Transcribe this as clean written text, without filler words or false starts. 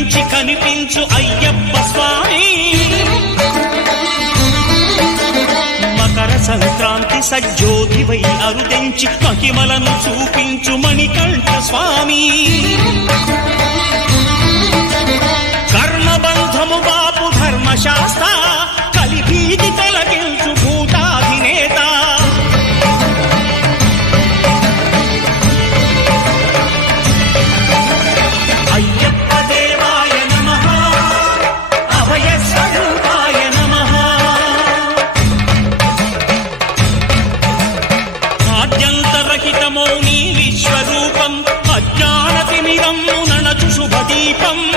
కనిపించి కనిపించు అయ్యప్ప స్వామి. మకర సంక్రాంతి సజ్జోతివై అరుదెంచి మహిమలను చూపించు మణికంఠ స్వామి. కర్మబంధము బాపు ధర్మశాస్త్ర కలిభీతి తొలగించు భూతాధినేత. అయ్యప్ప దేవాయ నమః, అభయ స్వరూపాయ నమః. ఆద్యంతరహితమౌ నీ విశ్వరూపం, అజ్ఞానతిమిరము నణచు శుభదీపం.